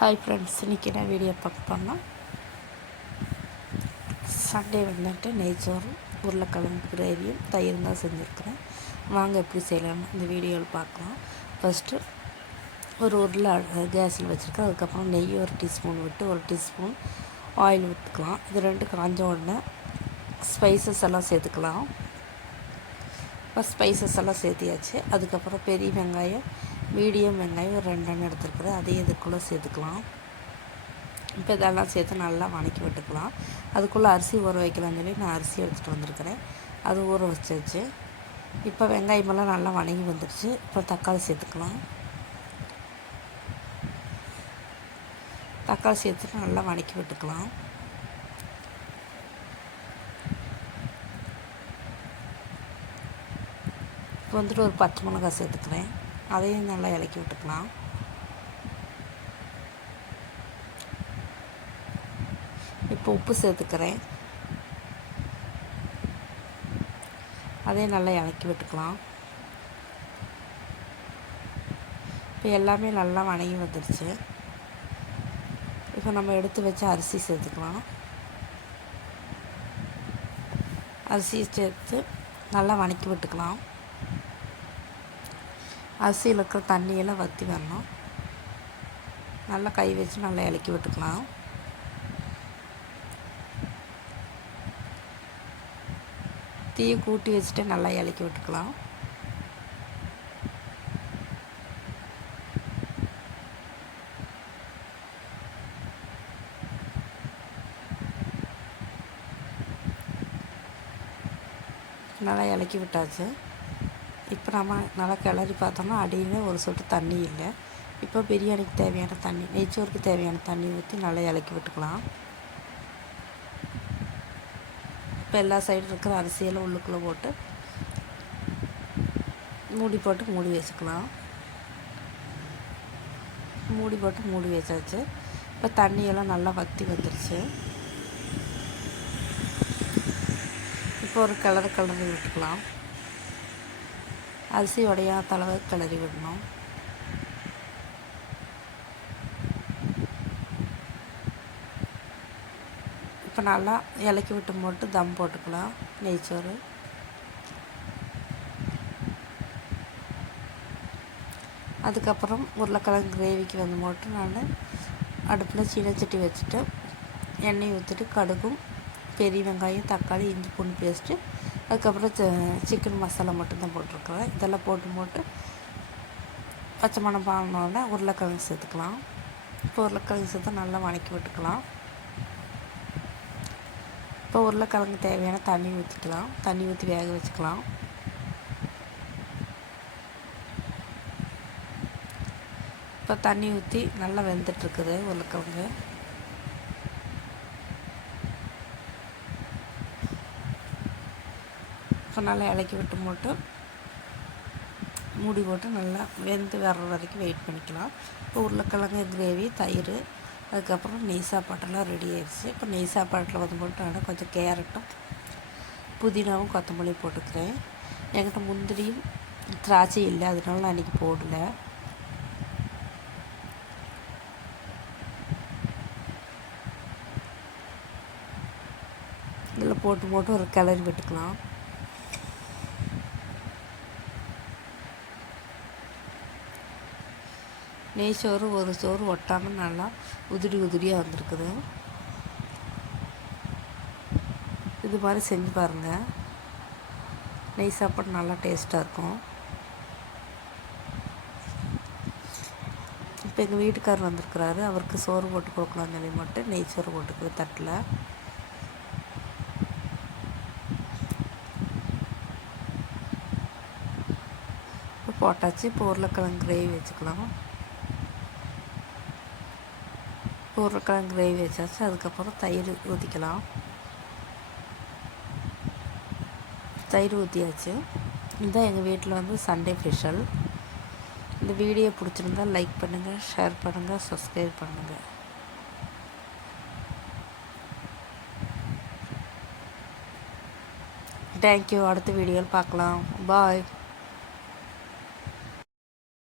Hi friends, இன்றைக்கி நான் video பார்க்க போனால் சண்டே வந்துட்டு நெய்ச்சோறும் உருளைக்கிழங்கு கிரேவியும் தயிரும் தான் செஞ்சுருக்கிறேன். வாங்க எப்படி செய்யலாம்னு இந்த வீடியோவில் பார்க்கலாம். ஃபஸ்ட்டு ஒரு உருளை கேஸில் வச்சுருக்கேன். அதுக்கப்புறம் நெய் ஒரு டீஸ்பூன் விட்டு ஒரு டீஸ்பூன் ஆயில் விட்டுக்கலாம். இது ரெண்டு காஞ்ச உடனே ஸ்பைசஸ் எல்லாம் சேர்த்துக்கலாம். இப்போ ஸ்பைசஸ் எல்லாம் சேர்த்தியாச்சு. அதுக்கப்புறம் பெரிய வெங்காயம், மீடியம் வெங்காயம் ஒரு 2 எடுத்துருக்குறேன். அதையும் இதுக்குள்ளே சேர்த்துக்கலாம். இப்போ இதெல்லாம் சேர்த்து நல்லா வணக்கி விட்டுக்கலாம். அதுக்குள்ளே அரிசி ஊற வைக்கலாம்னு சொல்லி நான் அரிசி எடுத்துகிட்டு வந்திருக்கிறேன். அது ஊற வச்சாச்சு. இப்போ வெங்காயமெல்லாம் நல்லா வணங்கி வந்துடுச்சு. இப்போ தக்காளி சேர்த்துக்கலாம். தக்காளி சேர்த்துட்டு நல்லா வணக்கி விட்டுக்கலாம். இப்போ வந்துட்டு ஒரு பச்சை மிளகாய் சேர்த்துக்கிறேன். அதையும் நல்லா இலக்கி விட்டுக்கலாம். இப்போ உப்பு சேர்த்துக்கிறேன். அதையும் நல்லா இலக்கி விட்டுக்கலாம். இப்போ எல்லாமே நல்லா வணங்கி வந்துடுச்சு. இப்போ நம்ம எடுத்து வச்ச அரிசி சேர்த்துக்கலாம். அரிசியை சேர்த்து நல்லா வணக்கி விட்டுக்கலாம். அரிசியில் இருக்கிற தண்ணியெல்லாம் வற்றி வரணும். நல்லா கை வச்சு நல்லா இலக்கி விட்டுக்கலாம். தீயை கூட்டி வச்சுட்டு நல்லா இலக்கி விட்டுக்கலாம். நல்லா இலக்கி விட்டாச்சு. இப்போ நம்ம நல்லா கிளறி பார்த்தோம்னா அடியில் ஒரு சொட்டு தண்ணி இல்லை. இப்போ பிரியாணிக்கு தேவையான தண்ணி, நெய்ச்சோறுக்கு தேவையான தண்ணி ஊற்றி நல்லா இலக்கி விட்டுக்கலாம். இப்போ எல்லா சைடும் இருக்கிற அரிசியெல்லாம் உள்ளுக்குள்ளே போட்டு மூடி வச்சுக்கலாம். மூடி வச்சாச்சு. இப்போ தண்ணியெல்லாம் நல்லா வற்றி வந்துடுச்சு. இப்போ ஒரு கிளறி விட்டுக்கலாம். அரிசி உடையாத அளவுக்கு கிளறி விடணும். இப்போ நல்லா இலக்கி விட்டு போட்டு தம் போட்டுக்கலாம் நெய்ச்சோறு. அதுக்கப்புறம் உருளைக்கிழங்கு கிரேவிக்கு வந்து போட்டு நான் அடுப்பில் சீனச்சட்டி வச்சுட்டு எண்ணெய் ஊற்றிட்டு கடுகும், பெரிய வெங்காயம், தக்காளி, இஞ்சி பூண்டு பேஸ்ட்டு, அதுக்கப்புறம் சிக்கன் மசாலா மட்டும்தான் போட்டிருக்கிறேன். இதெல்லாம் போட்டு பச்சை மணம் பானோட உருளைக்கிழங்கு சேர்த்துக்கலாம். இப்போ உருளைக்கிழங்கு சேர்த்து நல்லா வணக்கி விட்டுக்கலாம். இப்போ உருளைக்கிழங்கு தேவையான தண்ணி ஊற்றிக்கலாம். தண்ணி ஊற்றி வேக வச்சுக்கலாம். இப்போ தண்ணி ஊற்றி நல்லா வெந்துட்டுருக்குது உருளைக்கிழங்கு. இப்போ நல்லா இலக்கி விட்டு போட்டு மூடி போட்டு நல்லா வெந்து வர்ற வரைக்கும் வெயிட் பண்ணிக்கலாம். இப்போ உருளைக்கிழங்கு கிரேவி, தயிர், அதுக்கப்புறம் நெய் சாப்பாட்டெல்லாம் ரெடி ஆயிடுச்சு. இப்போ நெய் சாப்பாட்டில் வந்து போட்டு நான் கொஞ்சம் கேரட்டும், புதினாவும், கொத்தமல்லியும் போட்டுக்கிறேன். என்கிட்ட முந்திரியும் திராட்சை இல்லை, அதனால நான் இன்றைக்கி போடலை. இதில் போட்டு ஒரு கிளறி விட்டுக்கலாம். நெய்ச்சோறு ஒரு சோறு ஒட்டாமல் நல்லா உதிரியாக வந்திருக்குது. இது மாதிரி செஞ்சு பாருங்கள். நெய் சாப்பாடு நல்லா டேஸ்ட்டாக இருக்கும். இப்போ எங்கள் வீட்டுக்காரர் வந்திருக்கிறாரு. அவருக்கு சோறு போட்டு கொடுக்கலாம்னு சொல்லி மட்டும் நெய்ச்சோறு போட்டுக்குது தட்டில். இப்போ போட்டாச்சு. இப்போ உருளைக்கிழங்கு கிரேவி வச்சுக்கலாம். உருளைக்கிழங்கு கிரேவி வச்சாச்சு. அதுக்கப்புறம் தயிர் ஊற்றிக்கலாம். தயிர் ஊற்றியாச்சு. இதுதான் எங்கள் வீட்டில் வந்து சண்டே ஸ்பெஷல். இந்த வீடியோ பிடிச்சிருந்தால் லைக் பண்ணுங்கள், ஷேர் பண்ணுங்கள், சப்ஸ்கிரைப் பண்ணுங்கள். தேங்க்யூ. அடுத்த வீடியோவில் பார்க்கலாம். பாய்.